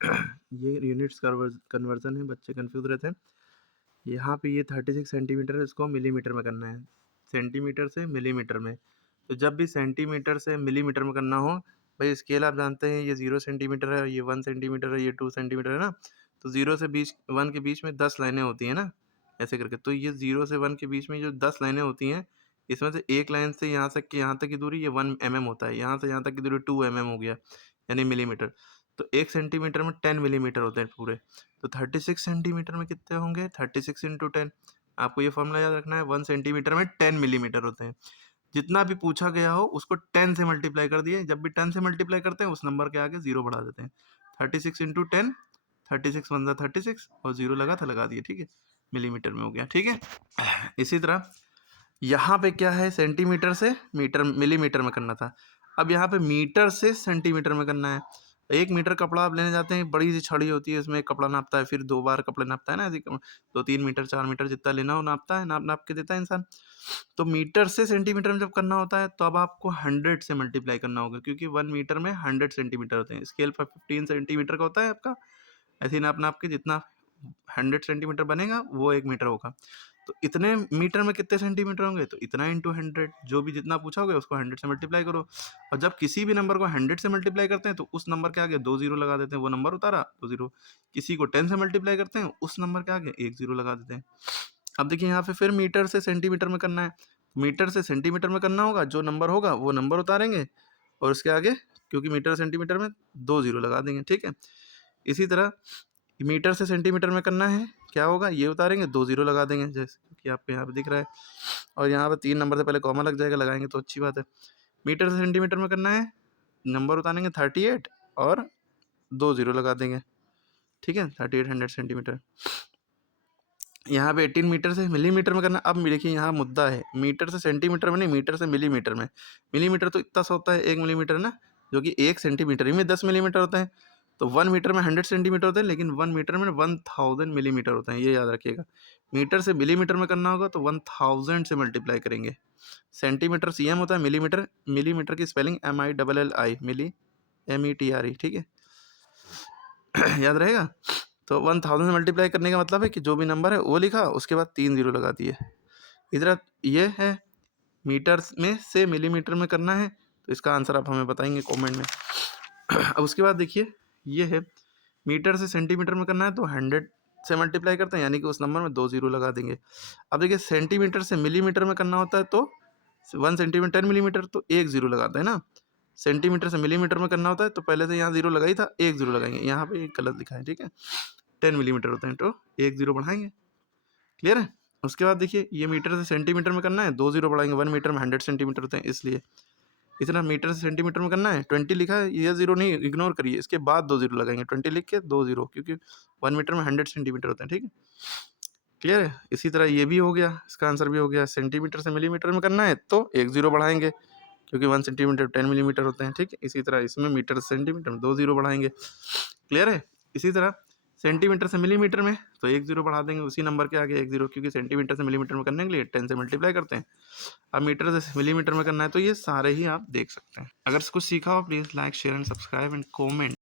ये units conversion है, बच्चे कंफ्यूज रहते हैं। यहाँ पे ये 36 सेंटीमीटर है, इसको मिलीमीटर में करना है, सेंटीमीटर से मिलीमीटर में। तो जब भी सेंटीमीटर से मिलीमीटर में करना हो, भाई स्केल आप जानते हैं, ये 0 सेंटीमीटर है, ये 1 सेंटीमीटर है, ये 2 सेंटीमीटर है ना। तो 0 से 1 के बीच में 10 लाइनें होती हैं ना, ऐसे करके। तो ये 0 से 1 के बीच में जो 10 लाइनें होती हैं, इसमें से एक लाइन से यहाँ तक की दूरी ये 1 mm होता है, यहाँ से यहाँ तक की दूरी 2 mm हो गया, यानी मिलीमीटर। तो 1 सेंटीमीटर में 10 मिलीमीटर होते हैं पूरे। तो 36 सेंटीमीटर में कितने होंगे? 36 इंटू 10। आपको ये फॉर्मूला याद रखना है, 1 सेंटीमीटर में 10 मिलीमीटर होते हैं। जितना भी पूछा गया हो उसको 10 से मल्टीप्लाई कर दिए। जब भी 10 से मल्टीप्लाई करते हैं, उस नंबर के आगे 0 बढ़ा देते हैं। 36 इंटू 10, 36 वन 36 और 0 लगा था, लगा दिए, ठीक है, मिलीमीटर में हो गया, ठीक है। इसी तरह यहाँ पे क्या है, सेंटीमीटर से मीटर मिलीमीटर में करना था। अब यहाँ पे मीटर से सेंटीमीटर में करना है। 1 मीटर कपड़ा आप लेने जाते हैं, बड़ी सी छड़ी होती है, इसमें कपड़ा नापता है, फिर 2 बार कपड़े नापता है ना, ऐसे 2-3 मीटर 4 मीटर जितना लेना हो नापता है, नाप नाप के देता है इंसान। तो मीटर से सेंटीमीटर में जब करना होता है, तो अब आपको 100 से मल्टीप्लाई करना होगा, क्योंकि 1 मीटर में 100 सेंटीमीटर होते हैं। स्केल पर 15 सेंटीमीटर का होता है आपका, ऐसे ही नाप नाप के जितना 100 सेंटीमीटर बनेगा वो 1 मीटर होगा। तो इतने मीटर में कितने सेंटीमीटर होंगे, तो इतना इंटू 100, जो भी जितना पूछा होगा उसको 100 से मल्टीप्लाई करो। और जब किसी भी नंबर को 100 से मल्टीप्लाई करते हैं, तो उस नंबर के आगे 2 जीरो लगा देते हैं, वो नंबर उतारा 2 जीरो। किसी को 10 से मल्टीप्लाई करते हैं, उस नंबर के आगे 1 जीरो लगा देते हैं। अब देखिए यहाँ पे फिर मीटर से सेंटीमीटर में करना है। मीटर से सेंटीमीटर में करना होगा, जो नंबर होगा वो नंबर उतारेंगे, और उसके आगे क्योंकि मीटर सेंटीमीटर में 2 जीरो लगा देंगे, ठीक है। इसी तरह मीटर से सेंटीमीटर में करना है, क्या होगा, ये उतारेंगे, 2 जीरो लगा देंगे, जैसे कि आपको यहाँ पे दिख रहा है। और यहाँ पे 3 नंबर से पहले कॉमा लग जाएगा, लगाएंगे तो अच्छी बात है। मीटर से सेंटीमीटर में करना है, नंबर उतारेंगे 38 और 2 जीरो लगा देंगे, ठीक है, 3800 सेंटीमीटर। यहाँ पे 18 मीटर से मिलीमीटर में करना। अब देखिए यहाँ मुद्दा है, मीटर से सेंटीमीटर में नहीं, मीटर से मिलीमीटर में। मिलीमीटर तो इतना सा होता है, 1 मिलीमीटर ना, जो कि 1 सेंटीमीटर ही में 10 मिलीमीटर होता है। तो 1 मीटर में 100 सेंटीमीटर होते हैं, लेकिन 1 मीटर में 1000 मिलीमीटर होते हैं, ये याद रखिएगा। मीटर से मिलीमीटर में करना होगा तो 1000 से मल्टीप्लाई करेंगे। सेंटीमीटर CM होता है, मिलीमीटर, मिलीमीटर की स्पेलिंग MILLI, मिली METRE, ठीक है। याद रहेगा। तो 1000 से मल्टीप्लाई करने का मतलब है कि जो भी नंबर है वो लिखा, उसके बाद 3 जीरो लगा दिए। इधर ये है, मीटर में से मिलीमीटर में करना है, तो इसका आंसर आप हमें बताएंगे कमेंट में। अब उसके बाद देखिए, ये है मीटर से सेंटीमीटर में करना है, तो 100 से मल्टीप्लाई करते हैं, यानी कि उस नंबर में 2 जीरो लगा देंगे। अब देखिए सेंटीमीटर से मिलीमीटर में करना होता है, तो 1 सेंटीमीटर 10 मिलीमीटर, तो 1 जीरो लगाते हैं ना। सेंटीमीटर से मिलीमीटर में करना होता है, तो पहले से यहाँ जीरो लगाई था, 1 जीरो लगाएंगे, यहाँ पे गलत लिखा है, ठीक है। 10 मिलीमीटर होते हैं, तो 1 जीरो बढ़ाएंगे, क्लियर है। उसके बाद देखिए, ये मीटर से सेंटीमीटर में करना है, 2 जीरो बढ़ाएंगे, 1 मीटर में 100 सेंटीमीटर होते हैं, इसलिए। इतना मीटर से सेंटीमीटर में करना है, 20 लिखा है, ये जीरो नहीं, इग्नोर करिए, इसके बाद 2 जीरो लगाएंगे, 20 लिख के 2 जीरो, क्योंकि 1 मीटर में 100 सेंटीमीटर होते हैं, ठीक है, क्लियर है। इसी तरह ये भी हो गया, इसका आंसर भी हो गया। सेंटीमीटर से मिलीमीटर में करना है, तो 1 जीरो बढ़ाएंगे, क्योंकि 1 सेंटीमीटर 10 मिलीमीटर होते हैं, ठीक है। इसी तरह इसमें मीटर से सेंटीमीटर में 2 जीरो बढ़ाएंगे, क्लियर है। इसी तरह सेंटीमीटर से मिलीमीटर में, तो 1 जीरो बढ़ा देंगे, उसी नंबर के आगे 1 जीरो, क्योंकि सेंटीमीटर से मिलीमीटर में करने के लिए 10 से मल्टीप्लाई करते हैं। अब मीटर से मिलीमीटर में करना है, तो ये सारे ही आप देख सकते हैं। अगर कुछ सीखा हो, please like share and subscribe and comment.